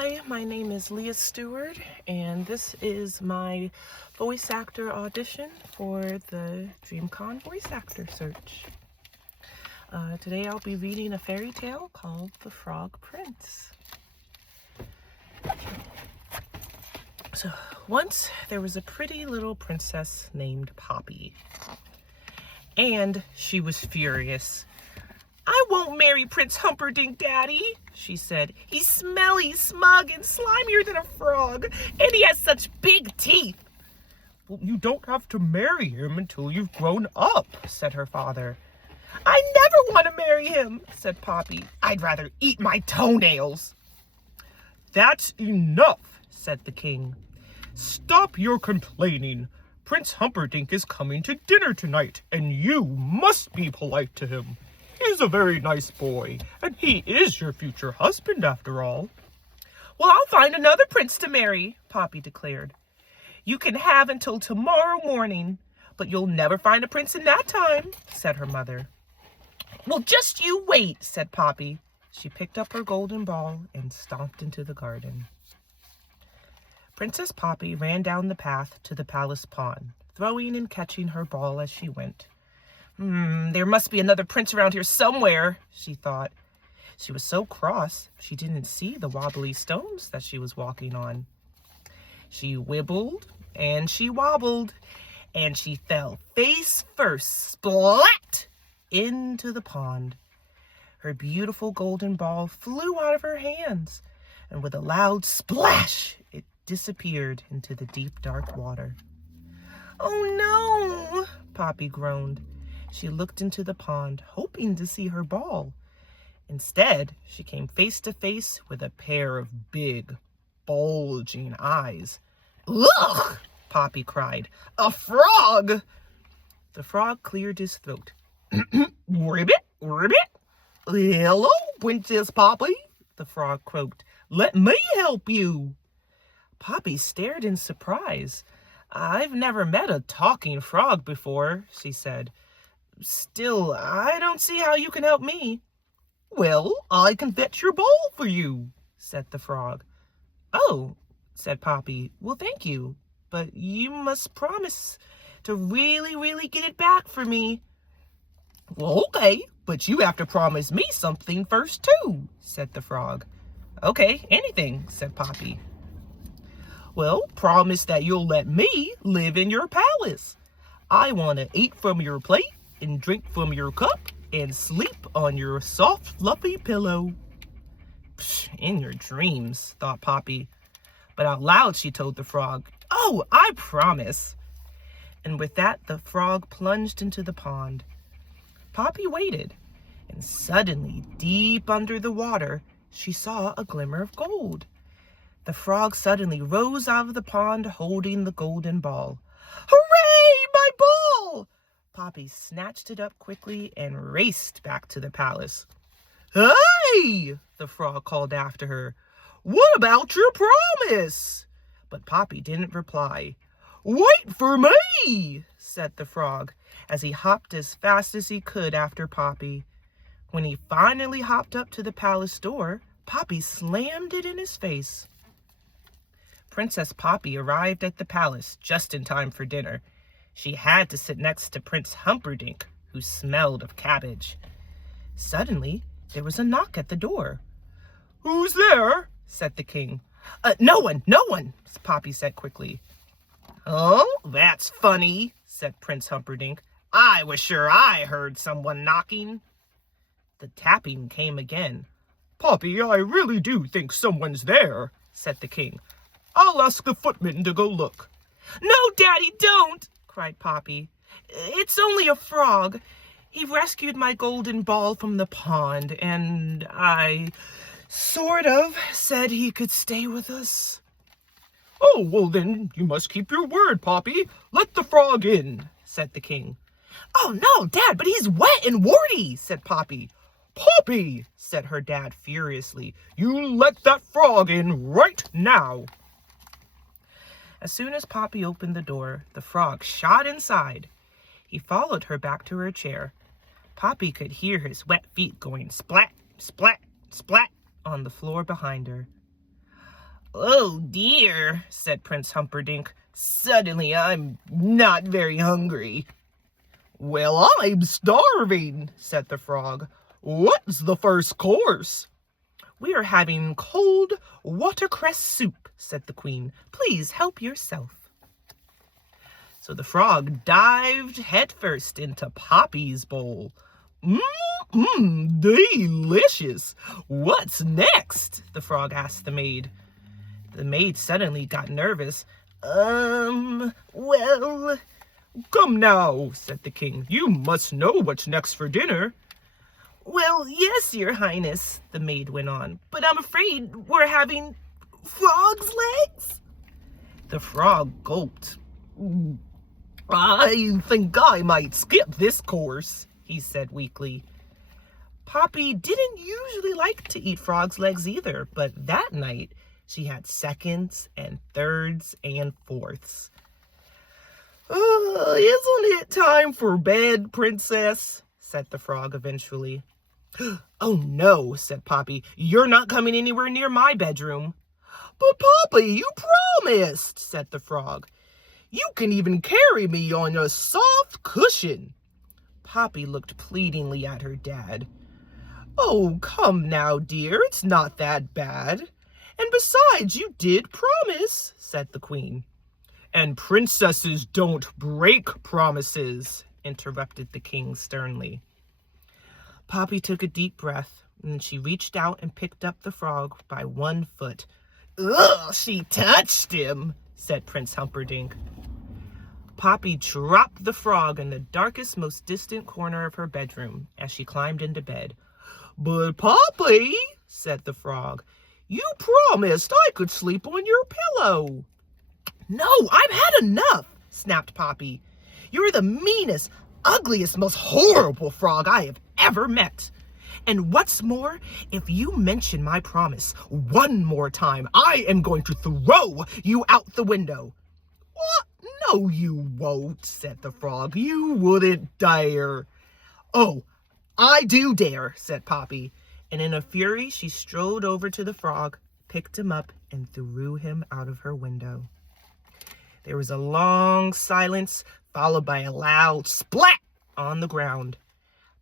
Hi, my name is Leah Stewart, and this is my voice actor audition for the DreamCon voice actor search. Today I'll be reading a fairy tale called The Frog Prince. So, once there was a pretty little princess named Poppy, and she was furious. "I won't marry Prince Humperdinck, Daddy," she said. "He's smelly, smug, and slimier than a frog, and he has such big teeth." "Well, you don't have to marry him until you've grown up," said her father. "I never want to marry him," said Poppy. "I'd rather eat my toenails." "That's enough," said the king. "Stop your complaining. Prince Humperdinck is coming to dinner tonight, and you must be polite to him. He's a very nice boy, and he is your future husband after all." "Well, I'll find another prince to marry," Poppy declared. "You can have until tomorrow morning, but you'll never find a prince in that time," said her mother. "Well, just you wait," said Poppy. She picked up her golden ball and stomped into the garden. Princess Poppy ran down the path to the palace pond, throwing and catching her ball as she went. There must be another prince around here somewhere," she thought. She was so cross, she didn't see the wobbly stones that she was walking on. She wibbled and she wobbled, and she fell face first, splat, into the pond. Her beautiful golden ball flew out of her hands, and with a loud splash, it disappeared into the deep, dark water. "Oh no," Poppy groaned. She looked into the pond, hoping to see her ball. Instead, she came face to face with a pair of big, bulging eyes. "Ugh!" Poppy cried. "A frog!" The frog cleared his throat. "Ribbit, ribbit! Hello, Princess Poppy," the frog croaked. "Let me help you." Poppy stared in surprise. "I've never met a talking frog before," she said. "Still, I don't see how you can help me." "Well, I can fetch your bowl for you," said the frog. "Oh," said Poppy. "Well, thank you, but you must promise to really, really get it back for me." "Well, okay, but you have to promise me something first, too," said the frog. "Okay, anything," said Poppy. "Well, promise that you'll let me live in your palace. I want to eat from your plate and drink from your cup and sleep on your soft, fluffy pillow." "Psh, in your dreams," thought Poppy. But out loud she told the frog, "Oh, I promise." And with that, the frog plunged into the pond. Poppy waited, and suddenly, deep under the water, she saw a glimmer of gold. The frog suddenly rose out of the pond holding the golden ball. "Hooray, my ball!" Poppy snatched it up quickly and raced back to the palace. "Hey!" the frog called after her. "What about your promise?" But Poppy didn't reply. "Wait for me!" said the frog, as he hopped as fast as he could after Poppy. When he finally hopped up to the palace door, Poppy slammed it in his face. Princess Poppy arrived at the palace just in time for dinner. She had to sit next to Prince Humperdinck, who smelled of cabbage. Suddenly, there was a knock at the door. "Who's there?" said the king. No one, Poppy said quickly. "Oh, that's funny," said Prince Humperdinck. "I was sure I heard someone knocking." The tapping came again. "Poppy, I really do think someone's there," said the king. "I'll ask the footman to go look." "No, Daddy, don't!" cried Poppy. "It's only a frog. He rescued my golden ball from the pond, and I sort of said he could stay with us." "Oh, well then, you must keep your word, Poppy. Let the frog in," said the king. "Oh no, Dad, but he's wet and warty," said Poppy. "Poppy," said her dad furiously, "you let that frog in right now." As soon as Poppy opened the door, the frog shot inside. He followed her back to her chair. Poppy could hear his wet feet going splat, splat, splat on the floor behind her. "Oh dear," said Prince Humperdinck. "Suddenly I'm not very hungry." "Well, I'm starving," said the frog. "What's the first course?" "We are having cold watercress soup," said the queen. "Please help yourself." So the frog dived headfirst into Poppy's bowl. Delicious. What's next?" the frog asked the maid. The maid suddenly got nervous. Well, come now," said the king. "You must know what's next for dinner." "Well, yes, your highness," the maid went on, "but I'm afraid we're having frog's legs." The frog gulped. "I think I might skip this course," he said weakly. Poppy didn't usually like to eat frog's legs either, but that night she had seconds and thirds and fourths. "Isn't it time for bed, princess?" said the frog eventually. "Oh no," said Poppy. "You're not coming anywhere near my bedroom." "But Poppy, you promised," said the frog. "You can even carry me on a soft cushion." Poppy looked pleadingly at her dad. "Oh, come now, dear, it's not that bad. And besides, you did promise," said the queen. "And princesses don't break promises," interrupted the king sternly. Poppy took a deep breath, and she reached out and picked up the frog by one foot. "Ugh, she touched him," said Prince Humperdinck. Poppy dropped the frog in the darkest, most distant corner of her bedroom as she climbed into bed. "But Poppy," said the frog, "you promised I could sleep on your pillow." "No, I've had enough," snapped Poppy. "You're the meanest, ugliest, most horrible frog I have ever met. And what's more, if you mention my promise one more time, I am going to throw you out the window." "What? No, you won't," said the frog. "You wouldn't dare." "Oh, I do dare," said Poppy. And in a fury, she strode over to the frog, picked him up, and threw him out of her window. There was a long silence, followed by a loud splat on the ground.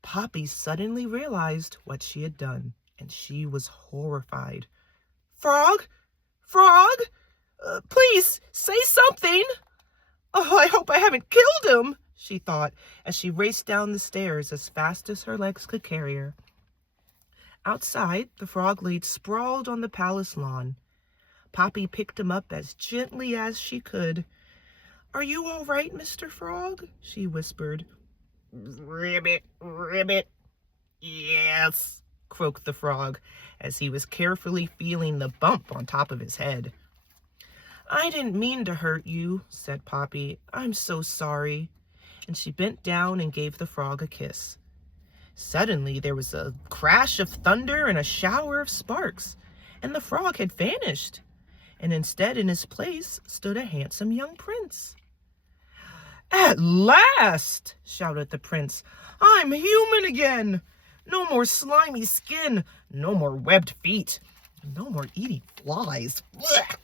Poppy suddenly realized what she had done, and she was horrified. "Frog? Frog? Please, say something. Oh, I hope I haven't killed him," she thought, as she raced down the stairs as fast as her legs could carry her. Outside, the frog lay sprawled on the palace lawn. Poppy picked him up as gently as she could. "Are you all right, Mr. Frog?" she whispered. "Ribbit, ribbit, yes," croaked the frog, as he was carefully feeling the bump on top of his head. "I didn't mean to hurt you," said Poppy. "I'm so sorry." And she bent down and gave the frog a kiss. Suddenly, there was a crash of thunder and a shower of sparks, and the frog had vanished. And instead, in his place, stood a handsome young prince. "At last!" shouted the prince. "I'm human again! No more slimy skin, no more webbed feet, no more eating flies." Blech!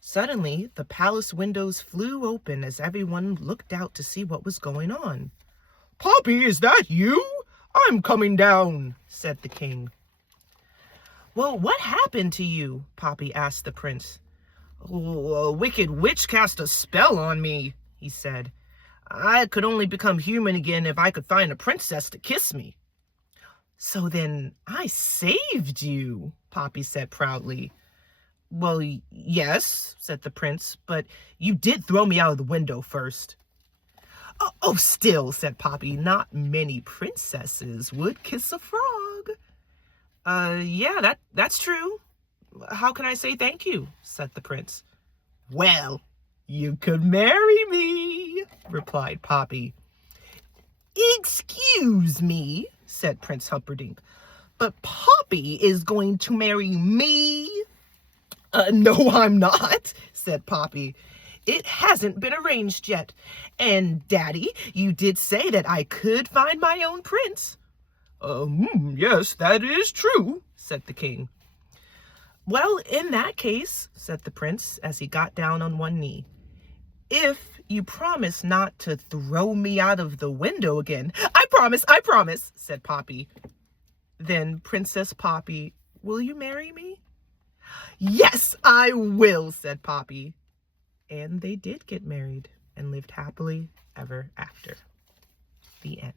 Suddenly, the palace windows flew open as everyone looked out to see what was going on. "Poppy, is that you? I'm coming down," said the king. "Well, what happened to you?" Poppy asked the prince. "Oh, a wicked witch cast a spell on me," he said. "I could only become human again if I could find a princess to kiss me." "So then I saved you," Poppy said proudly. "Well, yes," said the prince, "but you did throw me out of the window first." Oh, still," said Poppy, "not many princesses would kiss a frog." Yeah, that's true. How can I say thank you?" said the prince. "Well, you could marry me," replied Poppy. "Excuse me," said Prince Humperdinck, "but Poppy is going to marry me?" No, I'm not," said Poppy. "It hasn't been arranged yet. And, Daddy, you did say that I could find my own prince." Yes, that is true," said the king. Well, in that case, said the prince as he got down on one knee, if you promise not to throw me out of the window again. I promise, said Poppy. Then, Princess Poppy, will you marry me? Yes, I will, said Poppy. And they did get married and lived happily ever after. The end.